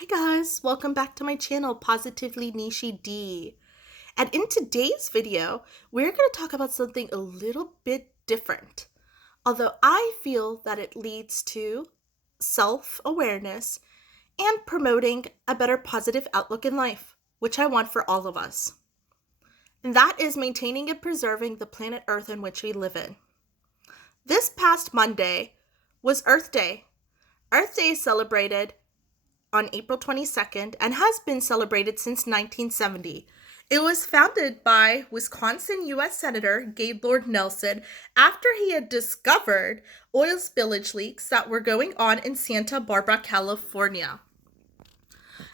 Hi guys, welcome back to my channel, Positively Nishi D. And in today's video, we're going to talk about something a little bit different. Although I feel that it leads to self-awareness and promoting a better positive outlook in life, which I want for all of us. And that is maintaining and preserving the planet Earth in which we live in. This past Monday was Earth Day. Earth Day is celebrated on April 22nd and has been celebrated since 1970. It was founded by Wisconsin U.S. Senator Gaylord Nelson after he had discovered oil spillage leaks that were going on in Santa Barbara, California.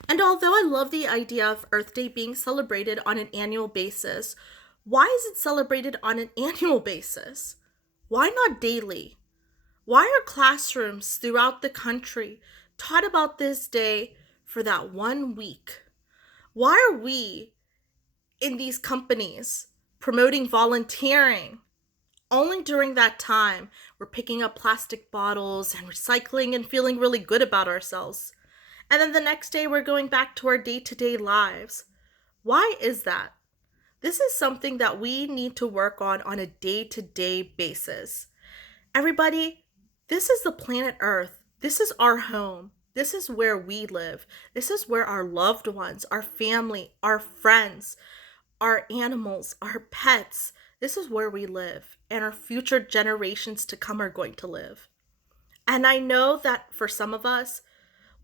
And although I love the idea of Earth Day being celebrated on an annual basis, why is it celebrated on an annual basis? Why not daily? Why are classrooms throughout the country taught about this day for that 1 week? Why are we in these companies promoting volunteering only during that time? We're picking up plastic bottles and recycling and feeling really good about ourselves. And then the next day we're going back to our day-to-day lives. Why is that? This is something that we need to work on a day-to-day basis. Everybody, this is the planet Earth. This is our home. This is where we live. This is where our loved ones, our family, our friends, our animals, our pets, this is where we live, and our future generations to come are going to live. And I know that for some of us,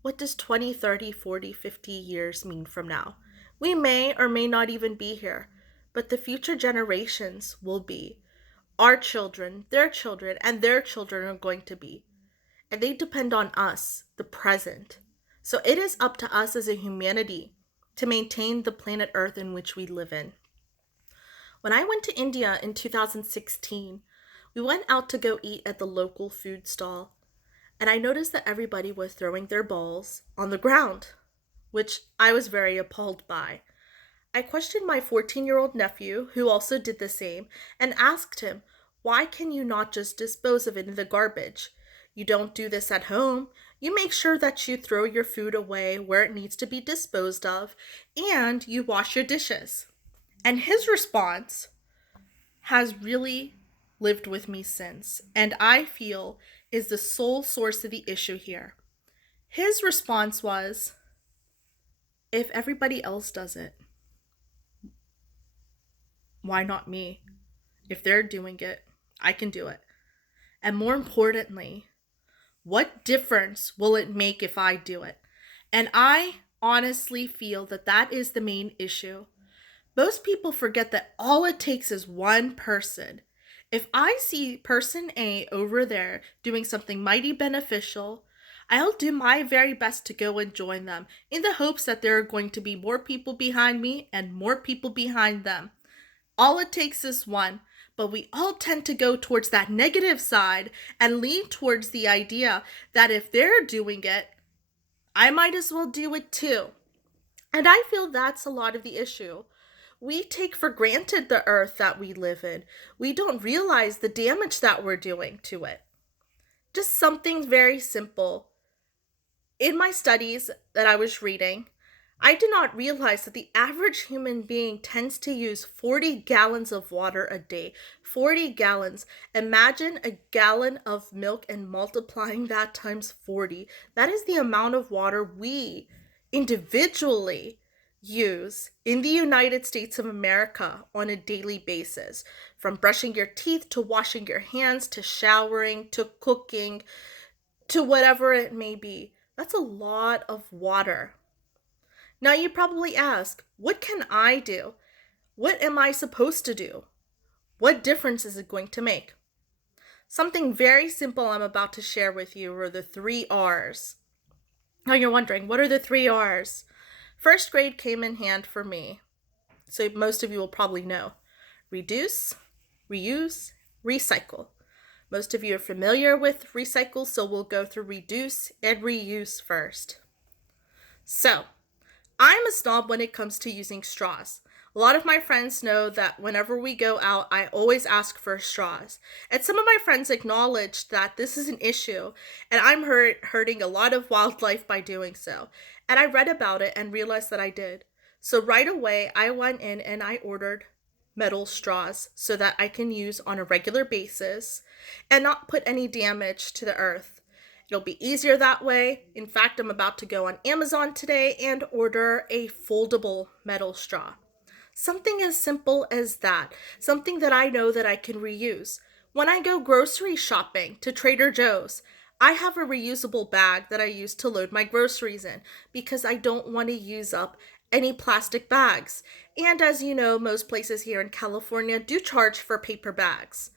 what does 20, 30, 40, 50 years mean from now? We may or may not even be here, but the future generations will be. Our children, and their children are going to be. And they depend on us, the present. So it is up to us as a humanity to maintain the planet Earth in which we live in. When I went to India in 2016, we went out to go eat at the local food stall, and I noticed that everybody was throwing their bowls on the ground, which I was very appalled by. I questioned my 14-year-old nephew, who also did the same, and asked him, why can you not just dispose of it in the garbage? You don't do this at home. You make sure that you throw your food away where it needs to be disposed of, and you wash your dishes. And his response has really lived with me since, and I feel is the sole source of the issue here. His response was, if everybody else does it, why not me? If they're doing it, I can do it. And more importantly, what difference will it make if I do it? And I honestly feel that that is the main issue. Most people forget that all it takes is one person. If I see person A over there doing something mighty beneficial, I'll do my very best to go and join them in the hopes that there are going to be more people behind me and more people behind them. All it takes is one, but we all tend to go towards that negative side and lean towards the idea that if they're doing it, I might as well do it too. And I feel that's a lot of the issue. We take for granted the earth that we live in. We don't realize the damage that we're doing to it. Just something very simple. In my studies that I was reading, I did not realize that the average human being tends to use 40 gallons of water a day. 40 gallons. Imagine a gallon of milk and multiplying that times 40. That is the amount of water we individually use in the United States of America on a daily basis. From brushing your teeth to washing your hands to showering to cooking to whatever it may be. That's a lot of water. Now you probably ask, what can I do? What am I supposed to do? What difference is it going to make? Something very simple I'm about to share with you are the 3 R's. Now you're wondering, what are the 3 R's? First grade came in hand for me, so most of you will probably know. Reduce, reuse, recycle. Most of you are familiar with recycle, so we'll go through reduce and reuse first. So, I'm a snob when it comes to using straws. A lot of my friends know that whenever we go out, I always ask for straws. And some of my friends acknowledge that this is an issue, and I'm hurting a lot of wildlife by doing so. And I read about it and realized that I did. So right away, I went in and I ordered metal straws so that I can use on a regular basis and not put any damage to the earth. It'll be easier that way. In fact, I'm about to go on Amazon today and order a foldable metal straw. Something as simple as that. Something that I know that I can reuse. When I go grocery shopping to Trader Joe's, I have a reusable bag that I use to load my groceries in because I don't want to use up any plastic bags. And as you know, most places here in California do charge for paper bags.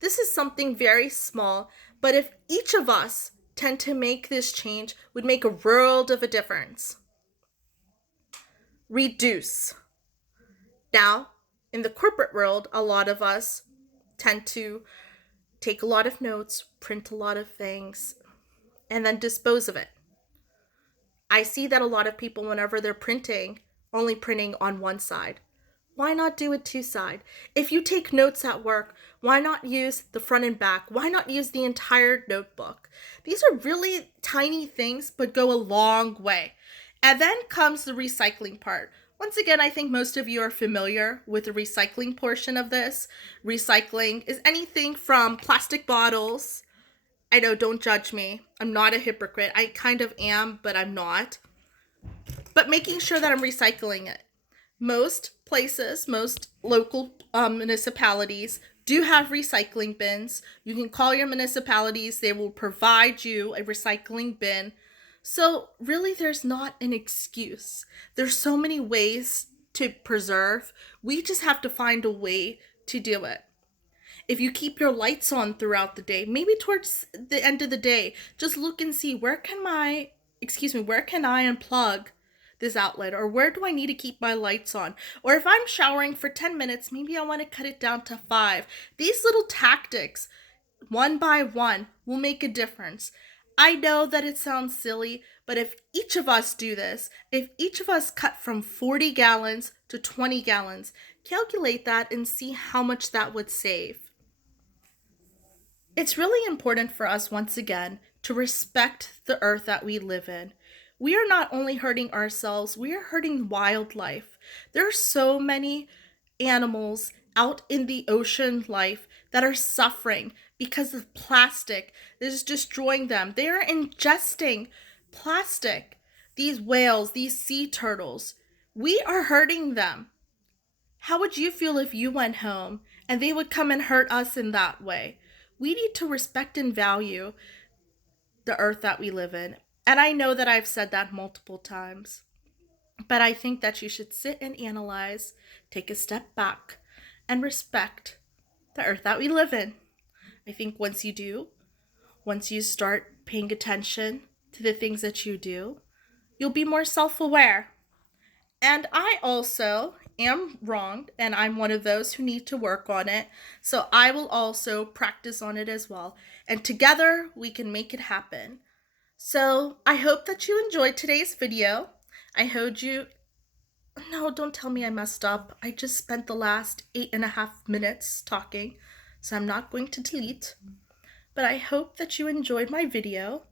This is something very small, but if each of us tend to make this change, would make a world of a difference. Reduce. Now, in the corporate world, a lot of us tend to take a lot of notes, print a lot of things, and then dispose of it. I see that a lot of people, whenever they're printing, only printing on one side. Why not do it two side? If you take notes at work, why not use the front and back? Why not use the entire notebook? These are really tiny things, but go a long way. And then comes the recycling part. Once again, I think most of you are familiar with the recycling portion of this. Recycling is anything from plastic bottles. I know, don't judge me. I'm not a hypocrite. I kind of am, but I'm not. But making sure that I'm recycling it. Most places, most local municipalities do have recycling bins. You can call your municipalities, they will provide you a recycling bin. So really, there's not an excuse. There's so many ways to preserve. We just have to find a way to do it. If you keep your lights on throughout the day, maybe towards the end of the day, just look and see where can I unplug this outlet, or where do I need to keep my lights on? Or if I'm showering for 10 minutes, maybe I want to cut it down to 5. These little tactics, one by one, will make a difference. I know that it sounds silly, but if each of us do this, if each of us cut from 40 gallons to 20 gallons, calculate that and see how much that would save. It's really important for us, once again, to respect the earth that we live in. We are not only hurting ourselves, we are hurting wildlife. There are so many animals out in the ocean life that are suffering because of plastic that is destroying them. They are ingesting plastic. These whales, these sea turtles, we are hurting them. How would you feel if you went home and they would come and hurt us in that way? We need to respect and value the earth that we live in. And I know that I've said that multiple times, but I think that you should sit and analyze, take a step back, and respect the earth that we live in. I think once you do, once you start paying attention to the things that you do, you'll be more self-aware. And I also am wronged, and I'm one of those who need to work on it. So I will also practice on it as well. And together we can make it happen. So I hope that you enjoyed today's video. I hope you... No, don't tell me I messed up. I just spent the last 8.5 minutes talking, so I'm not going to delete. But I hope that you enjoyed my video.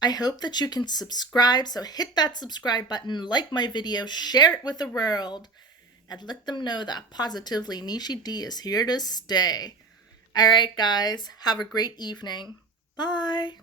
I hope that you can subscribe, so hit that subscribe button, like my video, share it with the world, and let them know that Positively Nishi D is here to stay. Alright guys, have a great evening. Bye!